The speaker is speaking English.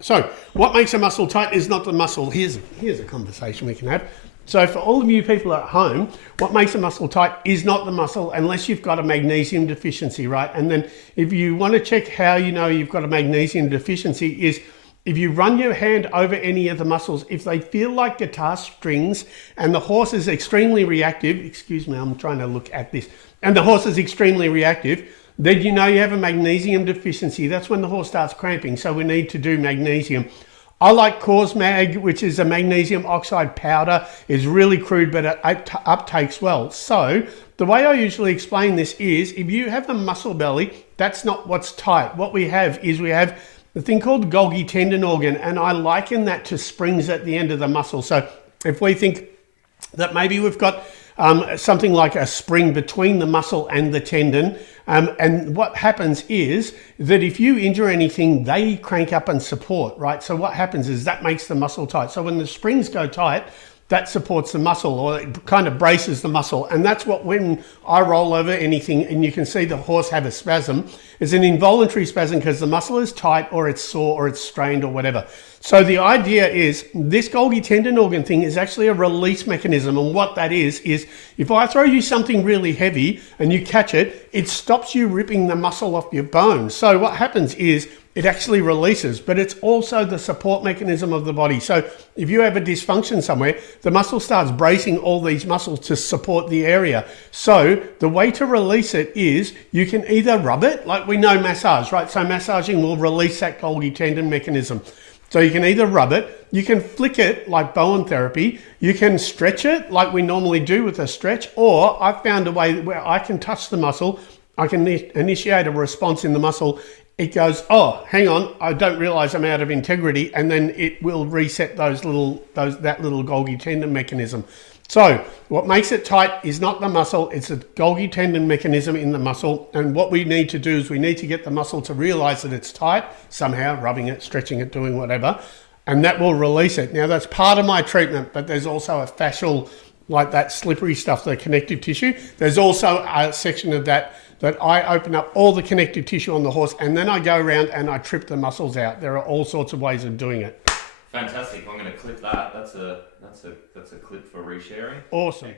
So what makes a muscle tight is not the muscle. Here's a conversation we can have. So for all of you people at home, what makes a muscle tight is not the muscle unless you've got a magnesium deficiency, right? And then if you want to check how you know you've got a magnesium deficiency is if you run your hand over any of the muscles, if they feel like guitar strings and the horse is extremely reactive, excuse me, I'm trying to look at this, and the horse is extremely reactive, then you know you have a magnesium deficiency. That's when the horse starts cramping. So we need to do magnesium. I like Cause Mag, which is a magnesium oxide powder. It's really crude, but it uptakes well. So the way I usually explain this is if you have a muscle belly, that's not what's tight. What we have is we have the thing called the Golgi tendon organ, and I liken that to springs at the end of the muscle. So if we think that maybe we've got something like a spring between the muscle and the tendon, and what happens is that if you injure anything, they crank up and support, right? So what happens is that makes the muscle tight. So when the springs go tight, that supports the muscle, or it kind of braces the muscle. And that's what, when I roll over anything and you can see the horse have a spasm, it's an involuntary spasm because the muscle is tight or it's sore or it's strained or whatever. So the idea is this Golgi tendon organ thing is actually a release mechanism. And what that is if I throw you something really heavy and you catch it, it stops you ripping the muscle off your bone. So what happens is it actually releases, but it's also the support mechanism of the body. So if you have a dysfunction somewhere, the muscle starts bracing all these muscles to support the area. So the way to release it is you can either rub it, like we know massage, right? So massaging will release that Golgi tendon mechanism. So you can either rub it, you can flick it like Bowen therapy, you can stretch it like we normally do with a stretch, or I've found a way where I can touch the muscle, I can initiate a response in the muscle. It goes, oh, hang on, I don't realize I'm out of integrity, and then it will reset that little Golgi tendon mechanism. So what makes it tight is not the muscle, it's a Golgi tendon mechanism in the muscle. And what we need to do is we need to get the muscle to realize that it's tight, somehow rubbing it, stretching it, doing whatever, and that will release it. Now that's part of my treatment, but there's also a fascial, like that slippery stuff, the connective tissue. There's also a section of that I open up all the connective tissue on the horse, and then I go around and I trip the muscles out. There are all sorts of ways of doing it. Fantastic. I'm going to clip that. That's a clip for resharing. Awesome.